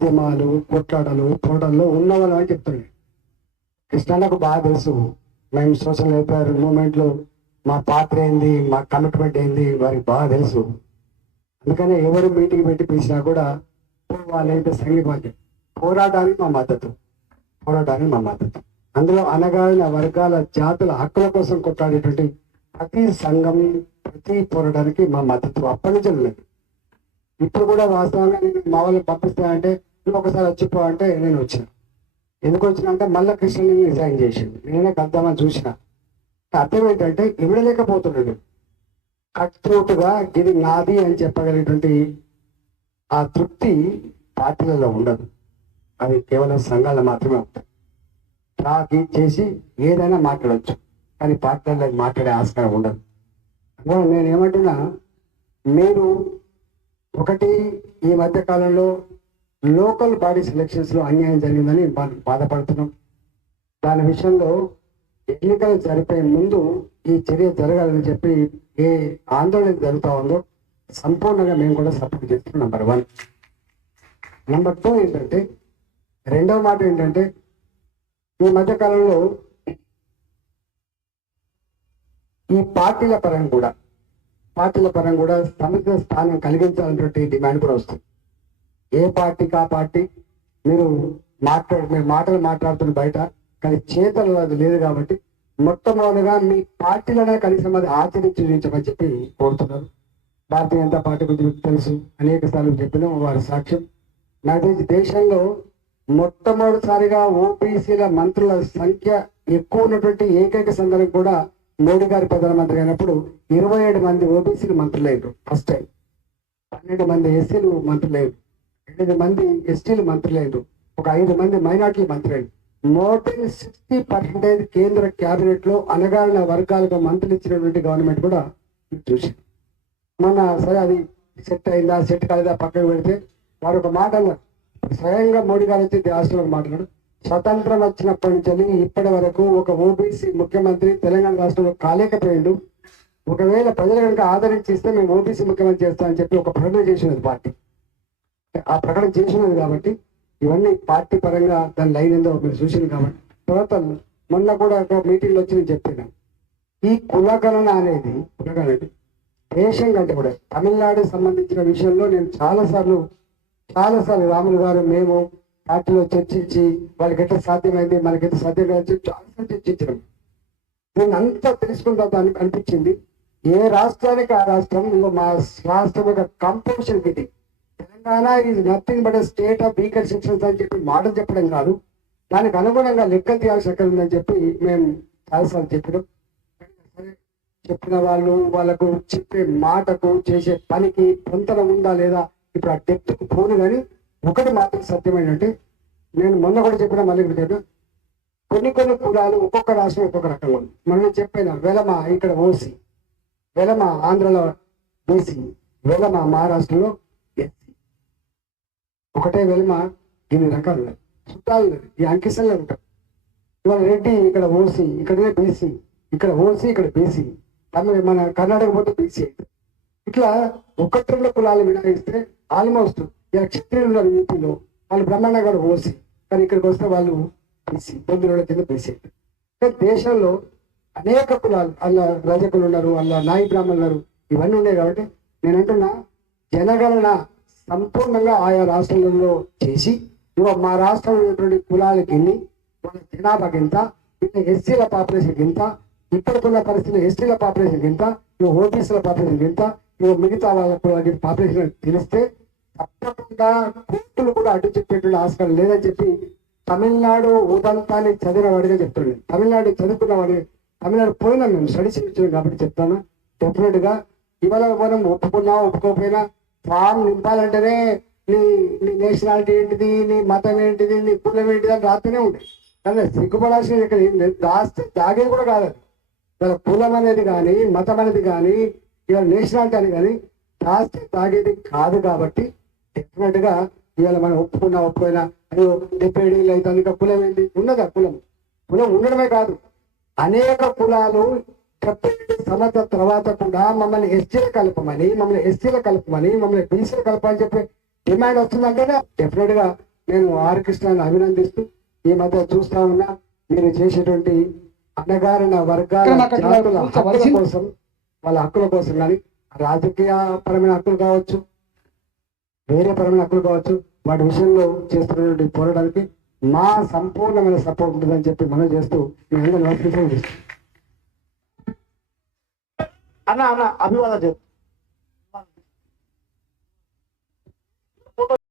ఉద్యమాలు కొట్లాటలు పోటల్లో ఉన్నవాళ్ళు అని చెప్తున్నాయి. కృష్ణన్నకు బాగా తెలుసు, మేము సోషల్ వెల్ఫేర్ మూమెంట్లో మా పాత్ర ఏంది, మా కమిట్మెంట్ ఏంది వారికి బాగా తెలుసు. అందుకనే ఎవరు మీటింగ్ పెట్టి పిలిచినా కూడా వాళ్ళైతే సంఘీభాగ్యం పోరాటానికి మా మద్దతు. అందులో అనగారిన వర్గాల జాతుల హక్కుల కోసం కొట్లాడేటువంటి ప్రతి సంఘం ప్రతి పోరాటానికి మా మద్దతు అప్పటి నుంచి లేదు. ఇప్పుడు కూడా వాస్తవంగా నేను మా వాళ్ళు పంపిస్తానంటే నువ్వు ఒకసారి వచ్చిపో అంటే నేను వచ్చాను. ఎందుకు వచ్చినా అంటే మళ్ళీ కృష్ణని రిజైన్ చేసిండు. నేనే కలుద్దామని చూసిన. అర్థం ఏంటంటే ఇవ్వలేకపోతున్నాడు. కట్రోటుగా ఇది నాది అని చెప్పగలిగినటువంటి ఆ తృప్తి పార్టీలలో ఉండదు. అది కేవలం సంఘాలు మాత్రమే ఉంటాయి. టాకి చేసి ఏదైనా మాట్లాడవచ్చు, కానీ పార్టీలలో మాట్లాడే ఆస్కారం ఉండదు. అందువల్ల నేను ఏమంటున్నా, మీరు ఒకటి ఈ మధ్య కాలంలో లోకల్ బాడీ సెలక్షన్స్లో అన్యాయం జరిగిందని బాధపడుతున్నాం. దాని విషయంలో ఎన్నికలు జరిపే ముందు ఈ చర్య జరగాలని చెప్పి ఏ ఆందోళన జరుగుతూ ఉందో సంపూర్ణంగా మేము కూడా సపోర్ట్ చేస్తున్నాం. నెంబర్ 1. నెంబర్ 2 ఏంటంటే, రెండవ మాట ఏంటంటే, ఈ మధ్యకాలంలో ఈ పార్టీల పరంగా కూడా సమిత స్థానం కలిగించాలన్నటువంటి డిమాండ్ కూడా వస్తుంది. ఏ పార్టీకి ఆ పార్టీ మీరు మాటలు మాట్లాడుతున్న బయట, కానీ చేతలు అది లేదు. కాబట్టి మొట్టమొదటిగా మీ పార్టీలోనే కనీసం అది ఆచరించి చూపించమని చెప్పి కోరుతున్నారు. భారతీయ జనతా పార్టీ గురించి మీకు తెలుసు, అనేక సార్లు చెప్పినాం, వారి సాక్ష్యం. నాకు తెలిసి దేశంలో మొట్టమొదటిసారిగా ఓబీసీల మంత్రుల సంఖ్య ఎక్కువ ఉన్నటువంటి ఏకైక సంఘటన కూడా మోడీ గారి ప్రధానమంత్రి అయినప్పుడు 27 మంది ఓబీసీలు మంత్రులయ్యారు. ఫస్ట్ టైం 12 మంది ఎస్సీలు మంత్రులయ్యారు, 8 మంది ఎస్టీలు మంత్రులయ్యారు, ఒక 5 మంది మైనార్టీలు మంత్రులయ్యారు. మోర్ దెన్ 60% కేంద్ర క్యాబినెట్ లో అనగారిన వర్గాలకు మంత్రులు ఇచ్చినటువంటి గవర్నమెంట్ కూడా చూసి మొన్న సరే అది సెట్ అయిందా సెట్ కాలేదా పక్కకు పెడితే వారు ఒక మాట అన్నారు. స్వయంగా మోడీ గారు వచ్చి రాష్ట్రంలో మాట్లాడు, స్వతంత్రం వచ్చినప్పటి నుంచి ఇప్పటి వరకు ఒక ఓబీసీ ముఖ్యమంత్రి తెలంగాణ రాష్ట్రంలో కాలేకపోయిండు. ఒకవేళ ప్రజలు కనుక ఆదరించి ఇస్తే మేము ఓబీసీ ముఖ్యమంత్రి చేస్తామని చెప్పి ఒక ప్రకటన చేసినది పార్టీ. ఆ ప్రకటన చేసినది కాబట్టి ఇవన్నీ పార్టీ పరంగా దాని లైన్ ఏందో మీరు చూసింది. కాబట్టి తర్వాత మొన్న కూడా ఒక మీటింగ్లో వచ్చి నేను చెప్పినాను, ఈ కులగణన అనేది దేశం కంటే కూడా తమిళనాడు సంబంధించిన విషయంలో నేను చాలాసార్లు రాములు గారు మేము పార్టీలో చర్చించి వాళ్ళకి ఎట్లా సాధ్యమైంది మనకెంత సాధ్యమైంది చాలాసార్లు చర్చించడం. దీన్ని అంతా తెలుసుకున్న తర్వాత అనిపించింది, ఏ రాష్ట్రానికి ఆ రాష్ట్రం మా రాష్ట్రం యొక్క కంపోజిషన్ ఇది. Telangana is nothing but state of weaker sections అని చెప్పి మాటలు చెప్పడం కాదు, దానికి అనుగుణంగా లెక్కలు తీయాల్సిన ఎక్కడ ఉందని చెప్పి మేము చాలాసార్లు చెప్పినాం. చెప్పిన వాళ్ళకు చెప్పే మాటకు చేసే పనికి పొంతన ఉందా లేదా ఇప్పుడు ఆ డెప్త్కు పోను. కానీ ఒకటి మాత్రం సత్యమైనట్టే, నేను మొన్న కూడా చెప్పిన మళ్ళీ చెప్పిన, కొన్ని కులాలు ఒక్కొక్క రాష్ట్రం ఒక్కొక్క రకంగా ఉంది. మనం చెప్పిన వెలమ ఇక్కడ ఓసీ, వెలమ ఆంధ్రలో బీసీ, వెలమ మహారాష్ట్రలో ఎస్సీ. ఒకటే వెలమ ఇన్ని రకాలు చుట్టాలు ఈ అంకిసంలో ఉంటారు. ఇవాళ రెడ్డి ఇక్కడ ఓసీ, ఇక్కడే బీసీ, ఇక్కడ ఓసీ ఇక్కడ బీసీ, మన కర్ణాటక పోతే బీసీ అయితే ఇట్లా 1-2 కులాలు మినహాయిస్తే ఆల్మోస్ట్ ఇలా క్షత్రియులు ఉన్నారు యూపీలో, వాళ్ళు బ్రహ్మాండ గారు ఓసీ, కానీ ఇక్కడికి వస్తే వాళ్ళు బీసీ, 9 కింద బీసీ. కానీ దేశంలో అనేక కులాలు, అలా రజకులు ఉన్నారు, అలా నాయి బ్రాహ్మణులు ఉన్నారు, ఇవన్నీ ఉన్నాయి. కాబట్టి నేను అంటున్నా, జనగణన సంపూర్ణంగా ఆయా రాష్ట్రాలలో చేసి మా రాష్ట్రంలో ఉన్నటువంటి కులాలకి ఎన్ని, వాళ్ళ జనాభాకి ఎంత, ఇట్లా ఎస్సీల పాపులేషన్కి ఎంత, ఇప్పటికున్న పరిస్థితుల్లో ఎస్టీల పాపులేషన్కి ఎంత, ఓబీసీల పాపులేషన్కి ఎంత, మిగతా వాళ్ళ పాపులేషన్ తెలిస్తే తప్పకుండా కోర్టులు కూడా అడ్డు చెప్పేటువంటి ఆస్కారం లేదని చెప్పి తమిళనాడు ఉదంతాన్ని చదివిన వాడిగా చెప్తున్నాను. తమిళనాడు చదువుకున్న వాడిని, తమిళనాడు పోయినా మేము స్టడీస్ ఇచ్చాను కాబట్టి చెప్తాను. డెఫినెట్ గా ఇవాళ మనం ఒప్పుకున్నా ఒప్పుకోకపోయినా ఫామ్ నింపాలంటేనే నీ నేషనాలిటీ ఏంటిది, నీ మతం ఏంటిది, నీ కులం ఏంటిది అని రాస్తూనే ఉంటాయి. కానీ సిగ్గుపడాల్సింది ఇక్కడ ఏం లేదు, దాగేది కూడా కాదు. ఇవాళ కులం అనేది కానీ మతం అనేది కానీ ఇవాళ నేషనాలిటీ అని కానీ రాస్తే తాగేది కాదు. కాబట్టి డెఫినెట్ గా ఇవాళ మనం ఒప్పుకున్నా అయ్యో 70 ఏళ్ళు అయితే ఇంకా కులం ఏంటి ఉన్నదా? కులం ఉండడమే కాదు, అనేక కులాలు 70 సంవత్సరాల తర్వాత కూడా మమ్మల్ని ఎస్సీలు కలపమని, మమ్మల్ని బీసీలు కలపమని చెప్పి డిమాండ్ వస్తుందంటేనే డెఫినెట్ గా నేను ఆర్ కృష్ణని అభినందిస్తూ ఈ మధ్య చూస్తా ఉన్నా మీరు చేసేటువంటి అణగారిన వర్గాల జాతుల హక్కుల కోసం, వాళ్ళ హక్కుల కోసం కానీ రాజకీయ పరమైన హక్కులు కావచ్చు, వేరే పరమైన హక్కులు కావచ్చు, వాటి విషయంలో చేస్తున్నటువంటి పోరాటానికి మా సంపూర్ణమైన సపోర్ట్ ఉంటుందని చెప్పి మనం చేస్తూ మేము నమస్కరిస్తాం. అన్న అభివాదం చెప్తాను.